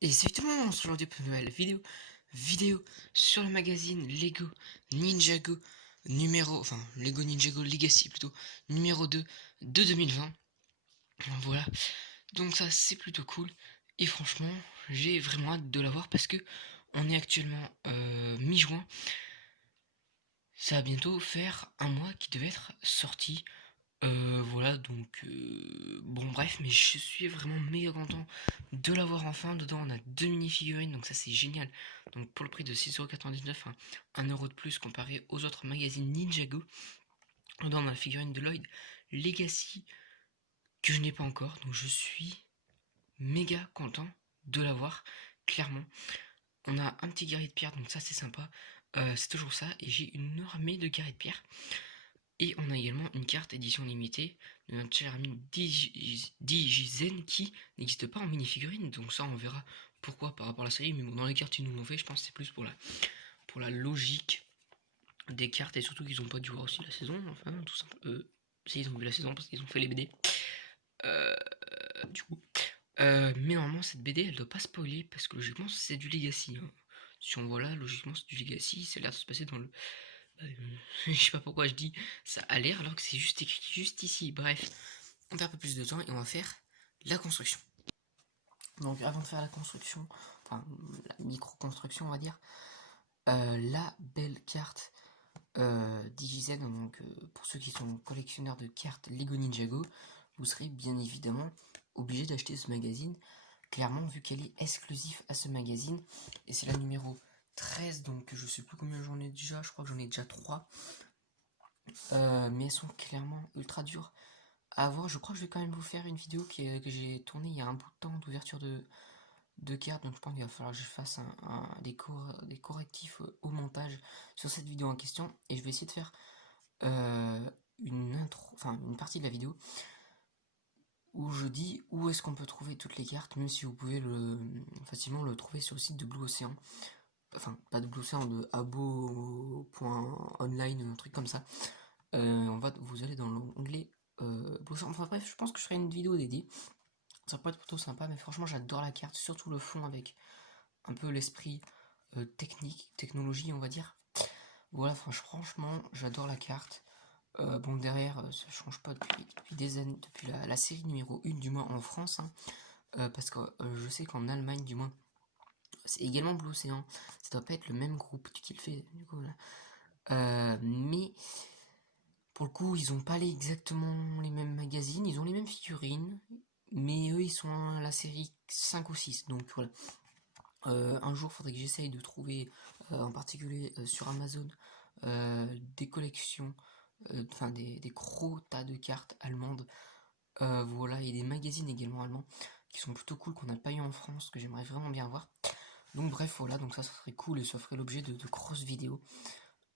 Et c'est tout le monde, aujourd'hui pour une nouvelle vidéo sur le magazine Lego Ninjago Lego Ninjago Legacy plutôt, numéro 2 de 2020. Voilà, donc ça c'est plutôt cool. Et franchement, j'ai vraiment hâte de l'avoir parce que on est actuellement mi-juin. Ça va bientôt faire un mois qui devait être sorti. Voilà, donc bon bref, mais je suis vraiment méga content de l'avoir enfin. Dedans on a deux mini-figurines, donc ça c'est génial. Donc pour le prix de 6,99€, 1€ de plus comparé aux autres magazines Ninjago. Dedans on a la figurine de Lloyd Legacy que je n'ai pas encore, donc je suis méga content de l'avoir, clairement. On a un petit guerrier de pierre, donc ça c'est sympa. C'est toujours ça, et j'ai une armée de guerriers de pierre. Et on a également une carte édition limitée de notre cher ami Digizen qui n'existe pas en mini-figurine. Donc ça on verra pourquoi par rapport à la série. Mais bon, dans les cartes ils nous l'ont fait, je pense que c'est plus pour la logique des cartes. Et surtout qu'ils n'ont pas dû voir aussi la saison. Enfin tout simplement. Si ils ont vu la saison parce qu'ils ont fait les BD. Du coup. Mais normalement cette BD elle doit pas spoiler parce que logiquement c'est du Legacy. Hein. Si on voit là, logiquement c'est du Legacy. Ça a l'air de se passer dans le je sais pas pourquoi je dis ça a l'air alors que c'est juste écrit juste ici. Bref, on perd un peu plus de temps et on va faire la construction. Donc avant de faire la construction, enfin la micro-construction on va dire, la belle carte DigiZ, donc pour ceux qui sont collectionneurs de cartes Lego Ninjago, vous serez bien évidemment obligé d'acheter ce magazine, clairement vu qu'elle est exclusive à ce magazine, et c'est la numéro 13, donc je sais plus combien j'en ai déjà, je crois que j'en ai déjà 3. Mais elles sont clairement ultra dures à avoir. Je crois que je vais quand même vous faire une vidéo que j'ai tournée il y a un bout de temps d'ouverture de cartes, donc je pense qu'il va falloir que je fasse des correctifs au montage sur cette vidéo en question, et je vais essayer de faire une partie de la vidéo où je dis où est-ce qu'on peut trouver toutes les cartes, même si vous pouvez facilement le trouver sur le site de Blue Ocean. Enfin, pas de Blue Ocean, de abo.online, un truc comme ça. Vous allez dans l'onglet Blue Ocean. Enfin bref, je pense que je ferai une vidéo dédiée. Ça pourrait être plutôt sympa, mais franchement, j'adore la carte, surtout le fond avec un peu l'esprit technologie, on va dire. Voilà, franchement, j'adore la carte. Bon, derrière, ça change pas depuis des années, depuis la série numéro 1, du moins en France, hein, parce que je sais qu'en Allemagne, du moins, c'est également Blue Ocean. Ça doit pas être le même groupe qui le fait, du coup, là. Mais pour le coup, ils ont pas exactement les mêmes magazines, ils ont les mêmes figurines, mais eux, ils sont à la série 5 ou 6, donc voilà. Un jour, il faudrait que j'essaye de trouver, en particulier sur Amazon, des collections, enfin des gros tas de cartes allemandes. Voilà, et des magazines également allemands qui sont plutôt cool, qu'on n'a pas eu en France, que j'aimerais vraiment bien voir. Donc bref, voilà, donc ça serait cool et ça ferait l'objet de grosses vidéos.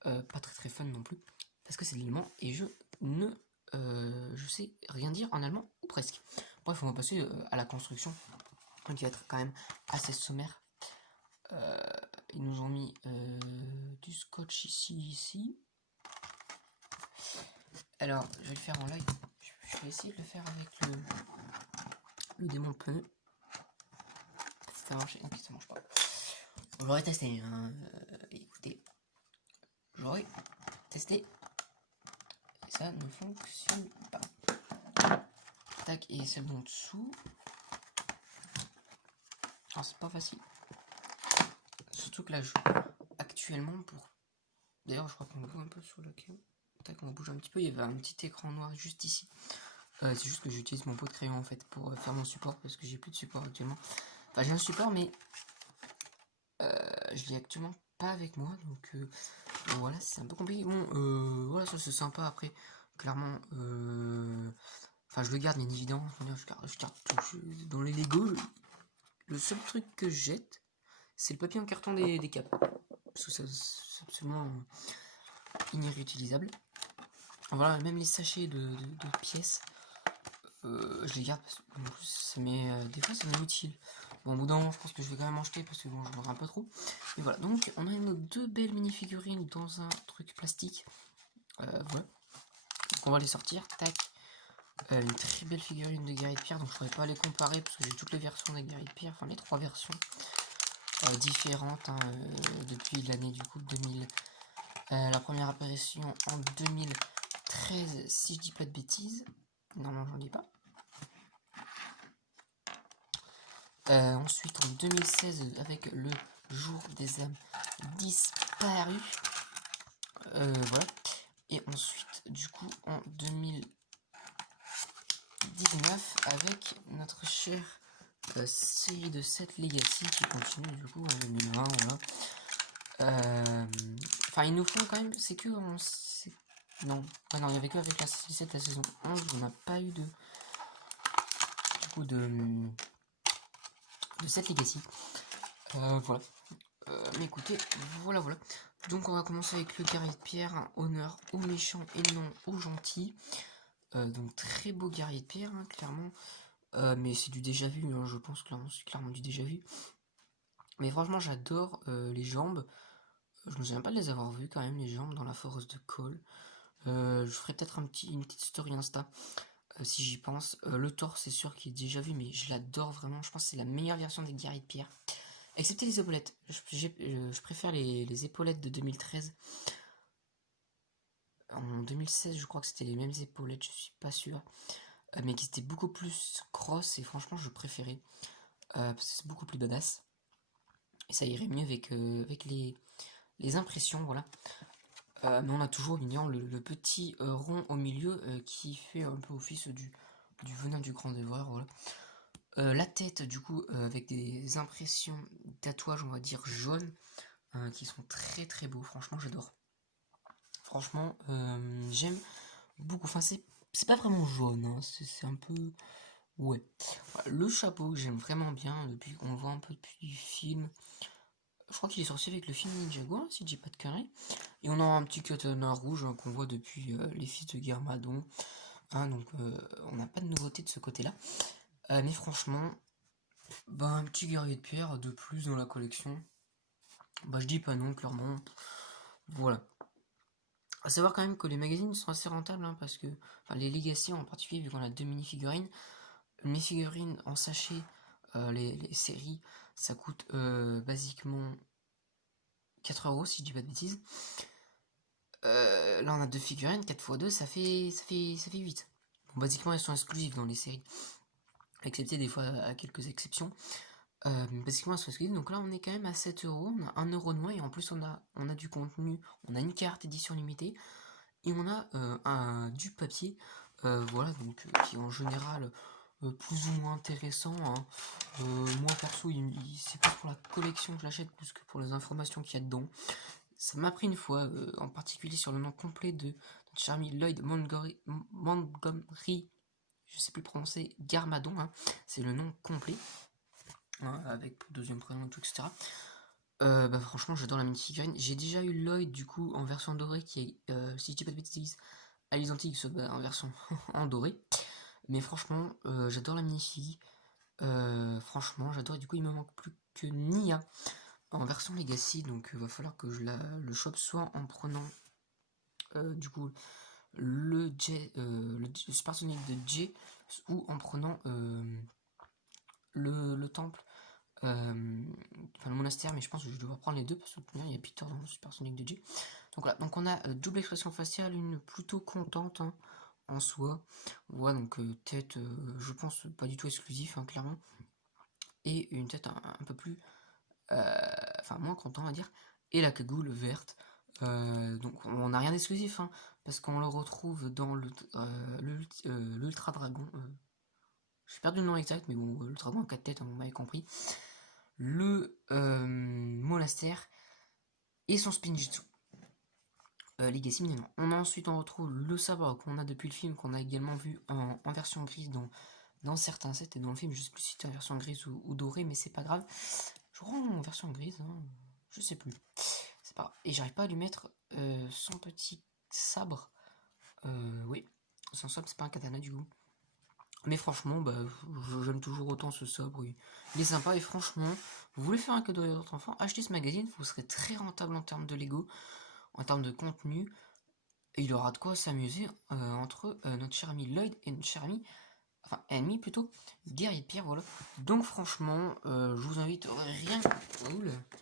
Pas très fun non plus, parce que c'est de l'allemand et je sais rien dire en allemand, ou presque. Bref, on va passer à la construction, qui va être quand même assez sommaire. Ils nous ont mis du scotch ici. Alors, je vais le faire en live. Je vais essayer de le faire avec le démon de pneu. Si ça marche, ok, ça marche pas. J'aurais testé, hein. Écoutez, j'aurais testé. Et ça ne fonctionne pas. Tac, et c'est bon dessous. Alors, c'est pas facile. Surtout que là, actuellement, d'ailleurs, je crois qu'on bouge un peu sur le cam. Tac, on bouge un petit peu. Il y avait un petit écran noir juste ici. C'est juste que j'utilise mon pot de crayon en fait pour faire mon support parce que j'ai plus de support actuellement. Enfin, j'ai un support, mais je l'ai actuellement pas avec moi, donc voilà, c'est un peu compliqué. Bon, voilà, ça c'est sympa. Après, clairement, enfin, je le garde bien évidemment. Je garde tout. Dans les Lego, le seul truc que je jette, c'est le papier en carton des caps, parce que c'est absolument inutilisable. Voilà, même les sachets de pièces. Je les garde parce que en plus, des fois ça m'est utile. Bon, au bout d'un moment, je pense que je vais quand même en jeter parce que bon, je me rends pas trop. Mais voilà, donc on a nos deux belles mini-figurines dans un truc plastique. Voilà. Donc on va les sortir. Tac. Une très belle figurine de guerrier de pierre, donc je ne pourrais pas les comparer parce que j'ai toutes les versions des guerriers de pierre, enfin les 3 versions différentes hein, depuis l'année du coup 2000. La première apparition en 2013 si je dis pas de bêtises. Non, j'en dis pas. Ensuite en 2016 avec le jour des âmes disparues. Voilà. Et ensuite du coup en 2019 avec notre chère série de 7 Legacy qui continue du coup en 2020. Voilà. Enfin ils nous font quand même, c'est que on sait... Non, non, il y avait que avec la 7 la saison 11, on n'a pas eu de du coup de 7 Legacy. Voilà. Mais écoutez, voilà. Donc on va commencer avec le guerrier de pierre, un honneur aux méchants et non aux gentils. Donc très beau guerrier de pierre, hein, clairement. Mais c'est du déjà vu, hein, je pense clairement, c'est clairement du déjà vu. Mais franchement j'adore les jambes. Je me souviens pas de les avoir vues quand même, les jambes dans la forest de Cole. Je ferai peut-être une petite story Insta si j'y pense. Le torse c'est sûr qu'il est déjà vu, mais je l'adore vraiment. Je pense que c'est la meilleure version des guerriers de pierre. Excepté les épaulettes. Je préfère les épaulettes de 2013. En 2016, je crois que c'était les mêmes épaulettes, je suis pas sûr. Mais qui étaient beaucoup plus cross et franchement, je préférais. Parce que c'est beaucoup plus badass. Et ça irait mieux avec les impressions, voilà. Mais on a toujours mignon le petit rond au milieu qui fait un peu office du venin du grand dévoreur, voilà. La tête, du coup, avec des impressions tatouages, on va dire jaunes, qui sont très très beaux. Franchement, j'adore. Franchement, j'aime beaucoup. Enfin, c'est pas vraiment jaune, hein, c'est un peu. Ouais. Voilà, le chapeau, j'aime vraiment bien depuis qu'on le voit un peu depuis le film. Je crois qu'il est sorti avec le film Ninjago, hein, si je dis pas de conneries. Et on a un petit katana rouge hein, qu'on voit depuis les fils de Garmadon. Hein, donc on n'a pas de nouveauté de ce côté-là. Mais franchement, bah, un petit guerrier de pierre de plus dans la collection. Bah je dis pas non, clairement. Voilà. À savoir quand même que les magazines sont assez rentables hein, parce que enfin, les Legacy en particulier vu qu'on a 2 mini-figurines. Mes figurines en sachet, les séries, ça coûte basiquement 4€ si je dis pas de bêtises. Là on a 2 figurines, 4 x 2 ça fait 8. Bon, basiquement elles sont exclusives dans les séries. Excepté des fois à quelques exceptions. Mais basiquement elles sont exclusives. Donc là on est quand même à 7€, on a 1€ de moins et en plus on a du contenu, on a une carte édition limitée et on a du papier. Voilà donc qui en général plus ou moins intéressant hein. Moi perso c'est plus pour la collection que je l'achète plus que pour les informations qu'il y a dedans. Ça m'a pris une fois en particulier sur le nom complet de notre cher ami Lloyd Montgomery, je sais plus prononcer, Garmadon hein. C'est le nom complet hein, avec deuxième prénom et tout etc. Bah franchement j'adore la mini-figurine. J'ai déjà eu Lloyd du coup en version dorée qui est si je dis pas de bêtises à l'identique sauf en version en doré. Mais franchement j'adore la mini-figure. Franchement j'adore et du coup il me manque plus que Nia en version Legacy donc il va falloir que je le chope soit en prenant du coup le Supersonic de J ou en prenant le temple enfin le monastère mais je pense que je vais devoir prendre les deux parce que il y a Peter dans le Supersonic de J. Donc voilà, donc on a double expression faciale, une plutôt contente hein, en soi. Voilà donc tête je pense pas du tout exclusif hein, clairement. Et une tête un peu plus enfin moins content à dire. Et la cagoule verte. Donc on n'a rien d'exclusif hein, parce qu'on le retrouve dans l'Ultra Dragon. J'ai perdu le nom exact, mais bon, l'Ultra Dragon 4 têtes, on m'avait compris. Le monastère et son Spinjitzu. Legacy minimum. Ensuite on retrouve le sabre qu'on a depuis le film, qu'on a également vu en version grise dans certains sets et dans le film. Je sais plus si c'était en version grise ou dorée, mais c'est pas grave. Je crois en version grise, hein, je sais plus. C'est pas grave. Et j'arrive pas à lui mettre son petit sabre. Oui, son sabre c'est pas un katana du coup. Mais franchement, bah, j'aime toujours autant ce sabre. Il est sympa et franchement, vous voulez faire un cadeau à votre enfant, achetez ce magazine, vous serez très rentable en termes de Lego, en termes de contenu. Et il aura de quoi s'amuser entre notre cher ami Lloyd et notre cher ami, enfin ennemi plutôt, Guerrier de Pierre, voilà. Donc franchement, je vous invite,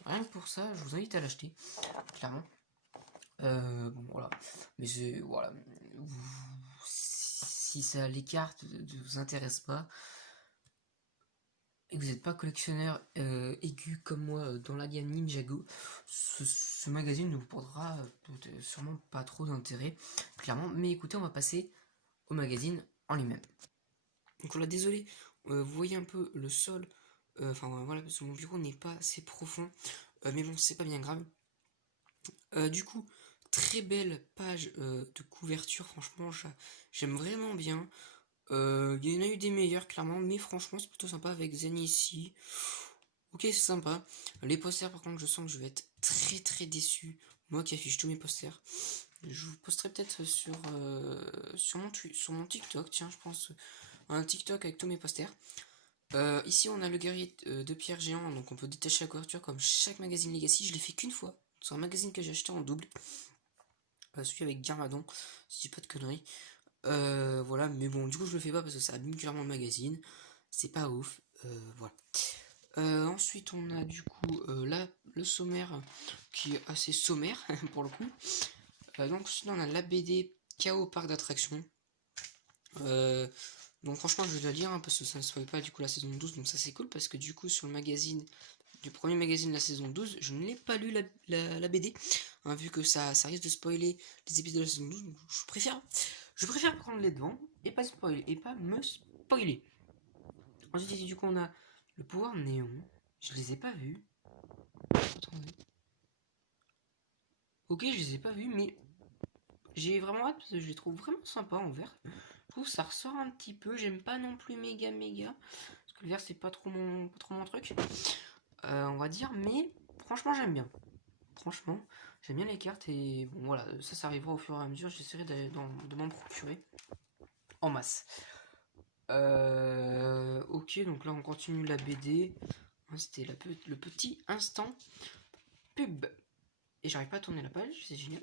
rien que pour ça, je vous invite à l'acheter, clairement. Bon voilà, mais voilà, si ça, les cartes ne vous intéressent pas, et que vous n'êtes pas collectionneur aigu comme moi dans la gamme Ninjago, ce magazine ne vous portera sûrement pas trop d'intérêt, clairement. Mais écoutez, on va passer au magazine en lui-même. Donc voilà, désolé, vous voyez un peu le sol, enfin voilà, parce que mon bureau n'est pas assez profond, mais bon, c'est pas bien grave. Du coup, très belle page de couverture, franchement, j'aime vraiment bien. Il y en a eu des meilleurs, clairement, mais franchement, c'est plutôt sympa avec Zen ici. Ok, c'est sympa. Les posters, par contre, je sens que je vais être très très déçu. Moi qui affiche tous mes posters. Je vous posterai peut-être sur mon TikTok, tiens, je pense, un TikTok avec tous mes posters. Ici, on a le guerrier de pierre géant, donc on peut détacher la couverture comme chaque magazine Legacy. Je l'ai fait qu'une fois. C'est un magazine que j'ai acheté en double. Celui avec Garmadon, si je dis pas de conneries. Voilà, mais bon, du coup, je le fais pas parce que ça abîme clairement le magazine. C'est pas ouf. Voilà. Ensuite, on a du coup là le sommaire qui est assez sommaire pour le coup. Donc, ensuite, on a la BD Chaos Parc d'attractions. Donc, franchement, je vais la lire parce que ça ne se voit pas du coup la saison 12. Donc, ça c'est cool parce que du coup, sur le magazine, du premier magazine de la saison 12, je ne l'ai pas lu la BD, hein, vu que ça risque de spoiler les épisodes de la saison 12. Donc, je préfère prendre les devants et pas spoiler et pas me spoiler. Ensuite, du coup, on a le pouvoir néon. Je les ai pas vus. Attendez. Ok, je les ai pas vus, mais j'ai vraiment hâte parce que je les trouve vraiment sympas en vert. Je trouve que ça ressort un petit peu. J'aime pas non plus méga. Parce que le vert, c'est pas trop mon truc. On va dire, mais franchement, j'aime bien. Franchement, j'aime bien les cartes et bon, voilà, ça arrivera au fur et à mesure. J'essaierai de m'en procurer en masse. Ok, donc là, on continue la BD. C'était le petit instant pub. Et j'arrive pas à tourner la page, c'est génial.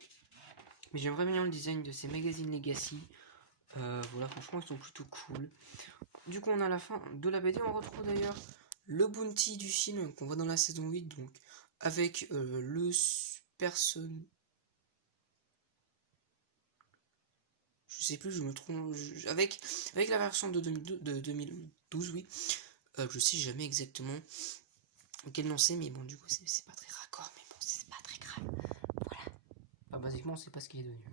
Mais j'aime vraiment bien le design de ces magazines Legacy. Voilà, franchement, ils sont plutôt cool. Du coup, on a la fin de la BD. On retrouve d'ailleurs le bounty du film qu'on voit dans la saison 8. Donc, avec le personne. Je sais plus, je me trompe. Avec la version de 2012, oui. Je sais jamais exactement quel nom c'est, mais bon, du coup, c'est pas très raccord. Mais bon, c'est pas très grave. Voilà. Enfin, basiquement, c'est pas ce qu'il est devenu.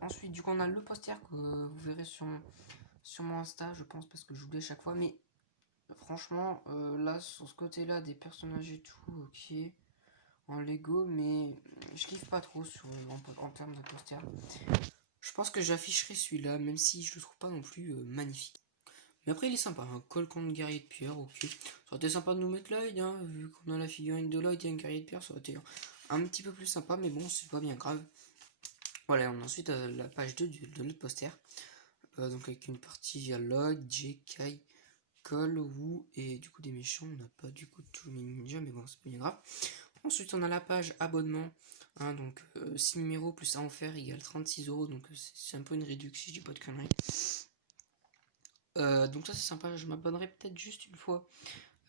Ensuite, du coup, on a le poster que vous verrez sur mon Insta, je pense, parce que j'oublie à chaque fois. Mais franchement, là, sur ce côté-là, des personnages et tout, ok, en Lego, mais je kiffe pas trop en termes de poster. Je pense que j'afficherai celui-là, même si je le trouve pas non plus magnifique. Mais après, il est sympa, un col contre guerrier de pierre, ok. Ça aurait été sympa de nous mettre Lloyd, hein, vu qu'on a la figurine de Lloyd et un guerrier de pierre, ça aurait été un petit peu plus sympa, mais bon, c'est pas bien grave. Voilà, on a ensuite la page 2 de notre poster. Donc avec une partie à Lloyd, J, Kai, Cole, Wu et du coup des méchants. On n'a pas du coup tous les ninjas, mais bon, c'est pas bien grave. Ensuite, on a la page abonnement. Hein, donc 6 numéros plus 1 offert égale 36€. Donc c'est un peu une réduction si je dis pas de conneries. Donc ça c'est sympa, je m'abonnerai peut-être juste une fois.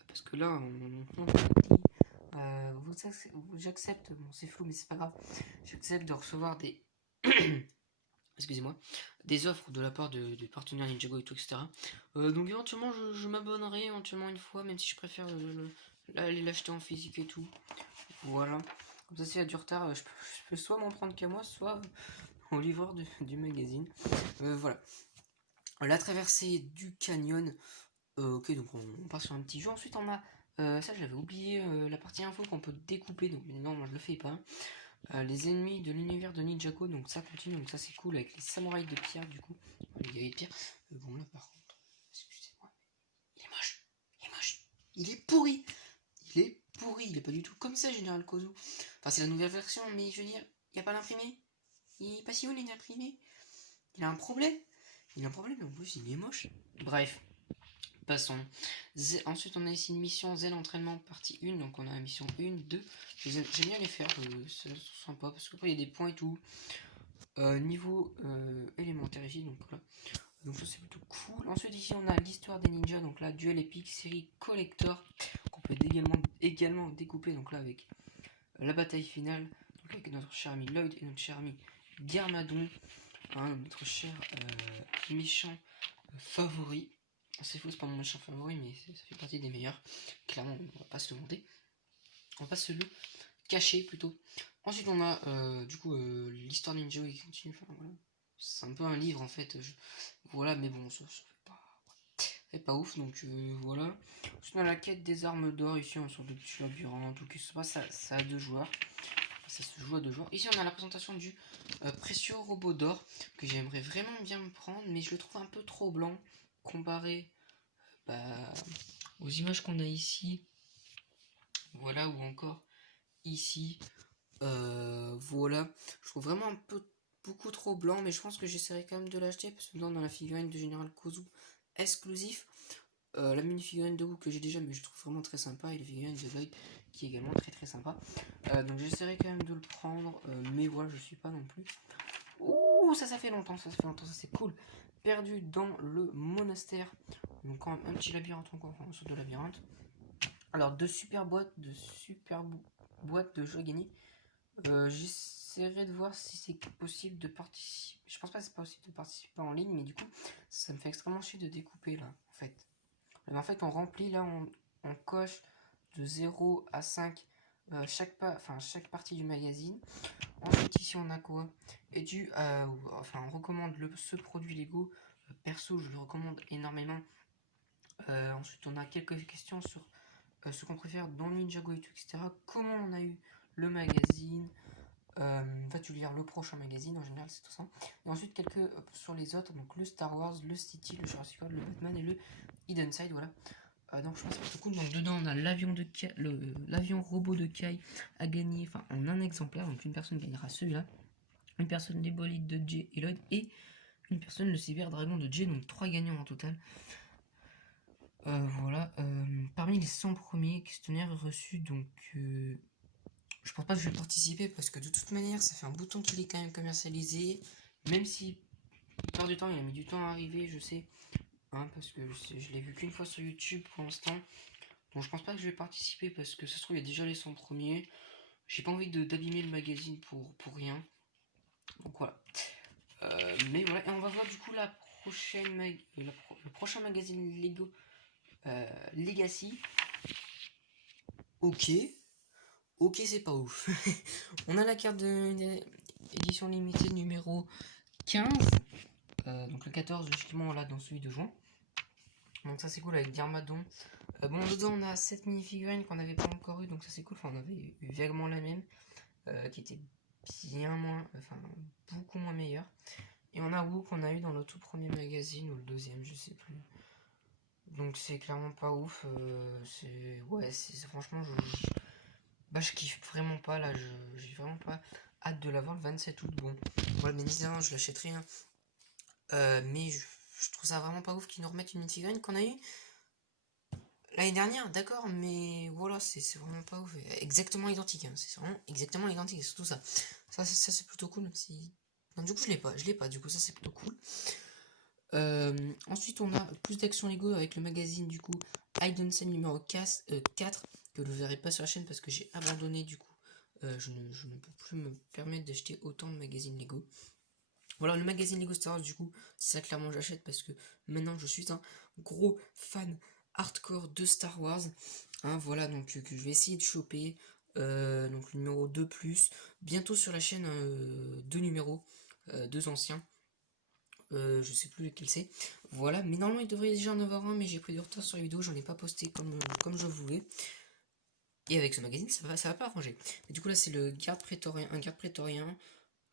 Parce que là, j'accepte, bon c'est flou mais c'est pas grave, j'accepte de recevoir des excusez-moi, des offres de la part de partenaires Ninjago et tout, etc. Donc éventuellement je m'abonnerai éventuellement une fois, même si je préfère aller l'acheter en physique et tout. Voilà. Comme ça s'il y a du retard, je peux soit m'en prendre qu'à moi, soit au livreur du magazine. Voilà. La traversée du canyon. Ok, donc on part sur un petit jeu. Ensuite, on a, ça j'avais oublié, la partie info qu'on peut découper. Donc, non, moi je le fais pas. Les ennemis de l'univers de Ninjago. Donc, ça continue. Donc, ça c'est cool avec les samouraïs de pierre, du coup. Les guerriers de pierre. Bon, là par contre, excusez-moi, il est moche. Il est moche. Il est pourri. Il est pourri. Il est pas du tout comme ça, Général Kozo. Enfin, c'est la nouvelle version, mais je veux dire, il n'y a pas l'imprimé. Il est pas si haut, il est imprimé. Il a un problème. Il a un problème, en plus, il est moche. Bref. Passons. Ensuite, on a ici une mission Z entraînement partie 1. Donc, on a la mission 1, 2. J'aime bien les faire. C'est sympa parce qu'après, il y a des points et tout. niveau élémentaire ici, donc voilà. Donc ça c'est plutôt cool. Ensuite ici on a l'histoire des ninjas, donc là duel épique série collector qu'on peut également découper, donc là avec la bataille finale, donc avec notre cher ami Lloyd et notre cher ami Garmadon, hein, notre cher méchant favori. C'est faux, c'est pas mon méchant favori, mais ça fait partie des meilleurs. Clairement, on va pas se le demander. On va pas se le cacher plutôt. Ensuite, on a du coup l'histoire Ninja qui continue. Enfin, voilà. C'est un peu un livre en fait. Voilà, mais bon, ça fait pas ouf. Donc voilà. Ensuite, on a la quête des armes d'or. Ici, on sort de petits labyrinthes. Ou que ce soit, ça a 2 joueurs. Ça se joue à 2 joueurs. Ici, on a la présentation du précieux robot d'or que j'aimerais vraiment bien me prendre, mais je le trouve un peu trop blanc comparé aux images qu'on a ici. Voilà, ou encore ici. Voilà, je trouve vraiment un peu beaucoup trop blanc, mais je pense que j'essaierai quand même de l'acheter parce que dans la figurine de Général Kozu exclusif, la mini figurine de Wu que j'ai déjà, mais je trouve vraiment très sympa, et la figurine de Lloyd qui est également très très sympa. Donc j'essaierai quand même de le prendre, mais voilà, je suis pas non plus. Ouh, ça fait longtemps, ça c'est cool. Perdu dans le monastère, donc quand même un petit labyrinthe encore, enfin, une sorte de labyrinthe. Alors de super boîtes de jeux à gagner. J'essaierai de voir si c'est possible de participer. Je pense pas que c'est possible de participer en ligne, mais du coup, ça me fait extrêmement chier de découper là, en fait. Mais en fait, on remplit là, on coche de 0 à 5 chaque partie du magazine. Ensuite, ici, on a quoi? Et on recommande ce produit Lego. Perso, je le recommande énormément. Ensuite, on a quelques questions sur ce qu'on préfère dans Ninjago et tout, etc. Comment on a eu le magazine. Vas-tu lire le prochain magazine, en général c'est tout ça. Et ensuite quelques sur les autres, donc le Star Wars, le City, le Jurassic World, le Batman et le Hidden Side, voilà. Donc je pense que c'est plutôt cool. Donc dedans on a l'avion robot de Kai à gagner, enfin en un exemplaire, donc une personne gagnera celui-là, une personne les bolides de Jay et Lloyd, et une personne le cyber dragon de Jay, donc 3 gagnants en total. Voilà, parmi les 100 premiers questionnaires reçus, donc je pense pas que je vais participer parce que de toute manière ça fait un bouton qu'il est quand même commercialisé, même si il perd du temps, il a mis du temps à arriver, je sais, hein, parce que je l'ai vu qu'une fois sur YouTube pour l'instant. Donc je pense pas que je vais participer parce que ça se trouve il y a déjà les 100 premiers. J'ai pas envie d'abîmer le magazine pour rien. Donc voilà. Mais voilà, et on va voir du coup le prochain magazine Lego Legacy. Ok, c'est pas ouf. On a la carte de édition limitée numéro 15. Donc le 14 justement là dans celui de juin. Donc ça c'est cool avec Garmadon. Bon dedans on a 7 mini-figurines qu'on n'avait pas encore eu, donc ça c'est cool. Enfin on avait eu vaguement la même, qui était beaucoup moins meilleure. Et on a Wu qu'on a eu dans le tout premier magazine ou le deuxième, je sais plus. Donc c'est clairement pas ouf. Franchement je kiffe vraiment pas là. J'ai vraiment pas hâte de l'avoir le 27 août. Bon, moi bien évidemment je l'achèterai. Hein. Mais je trouve ça vraiment pas ouf qu'ils nous remettent une mini-figurine qu'on a eu l'année dernière, d'accord, mais voilà, c'est vraiment pas ouf. Exactement identique, hein. C'est vraiment exactement identique, c'est surtout ça. Ça c'est plutôt cool, même si. Non, du coup, je l'ai pas, du coup, ça c'est plutôt cool. Ensuite, on a plus d'actions Lego avec le magazine, du coup, Hidden Side numéro 4, que vous verrez pas sur la chaîne parce que j'ai abandonné, du coup. Je ne peux plus me permettre d'acheter autant de magazines Lego. Voilà, le magazine Lego Star Wars, du coup, ça clairement j'achète parce que maintenant je suis un gros fan hardcore de Star Wars. Hein, voilà, donc que je vais essayer de choper. Donc le numéro 2 plus. Bientôt sur la chaîne 2 numéros, 2 anciens. Je sais plus lequel c'est. Voilà, mais normalement il devrait déjà en avoir un, mais j'ai pris du retard sur la vidéo, j'en ai pas posté comme je voulais. Et avec ce magazine, ça va pas arranger. Mais du coup là c'est un garde prétorien.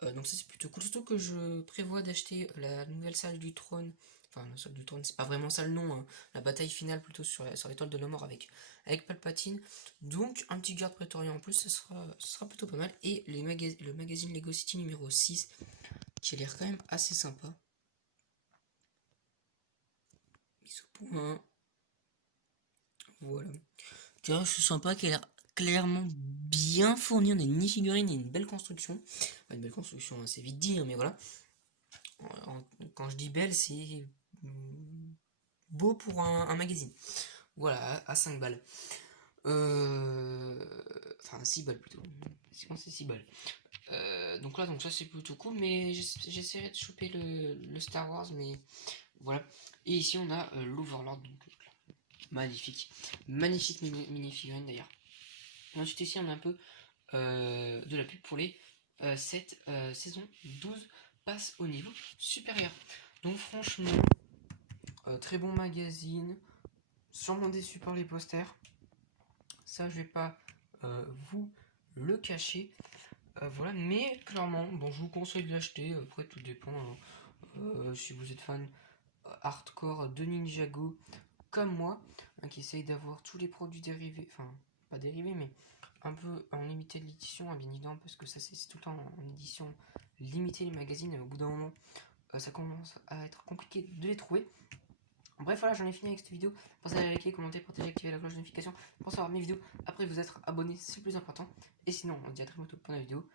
Donc ça c'est plutôt cool, surtout que je prévois d'acheter la nouvelle salle du trône. Enfin la salle du trône, c'est pas vraiment ça le nom, hein. La bataille finale plutôt sur l'étoile de la mort avec Palpatine. Donc un petit garde prétorien en plus, ce sera plutôt pas mal. Et le magazine Lego City numéro 6, qui a l'air quand même assez sympa. Mise au point. Voilà. Qui a l'air sympa, qui a l'air clairement bien fourni. On a une mini-figurine et une belle construction. Enfin, une belle construction, hein, c'est vite dit, hein, mais voilà. Quand je dis belle, c'est beau pour un magazine. Voilà, à 5 balles. Enfin, 6 balles plutôt. C'est 6 balles. Donc là, donc ça c'est plutôt cool, mais j'essaierai de choper le Star Wars, mais voilà. Et ici on a l'Overlord, donc magnifique. Magnifique mini-figurine d'ailleurs. Ensuite ici on a un peu de la pub pour les cette saison 12 passe au niveau supérieur. Donc franchement, très bon magazine. Sûrement déçu par les posters. Ça je vais pas vous le cacher. Voilà, mais clairement, bon, je vous conseille de l'acheter. Après, tout dépend si vous êtes fan hardcore de Ninjago comme moi, hein, qui essaye d'avoir tous les produits dérivés, enfin, pas dérivés, mais un peu en limité l'édition, hein, bien évidemment, parce que ça c'est tout le temps en édition limitée les magazines. Au bout d'un moment, ça commence à être compliqué de les trouver. Bref, voilà, j'en ai fini avec cette vidéo. Pensez à liker, commenter, partager, activer la cloche de notification pour savoir mes vidéos. Après, vous être abonné, c'est le plus important. Et sinon, on se dit à très bientôt pour la vidéo.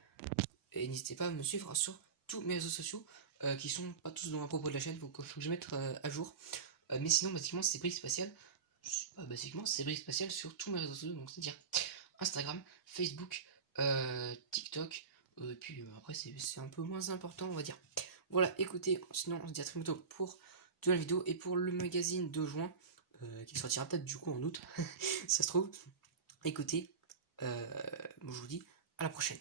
Et n'hésitez pas à me suivre sur tous mes réseaux sociaux, qui sont pas tous dans à propos de la chaîne, faut que je mette à jour. Mais sinon, basiquement, c'est Brick Spatial. Basiquement, c'est Brick Spatial sur tous mes réseaux sociaux, donc c'est-à-dire Instagram, Facebook, TikTok. Et puis après, c'est un peu moins important, on va dire. Voilà, écoutez, sinon, on se dit à très bientôt pour de la vidéo et pour le magazine de juin, qui sortira peut-être du coup en août, ça se trouve. Écoutez, moi je vous dis à la prochaine.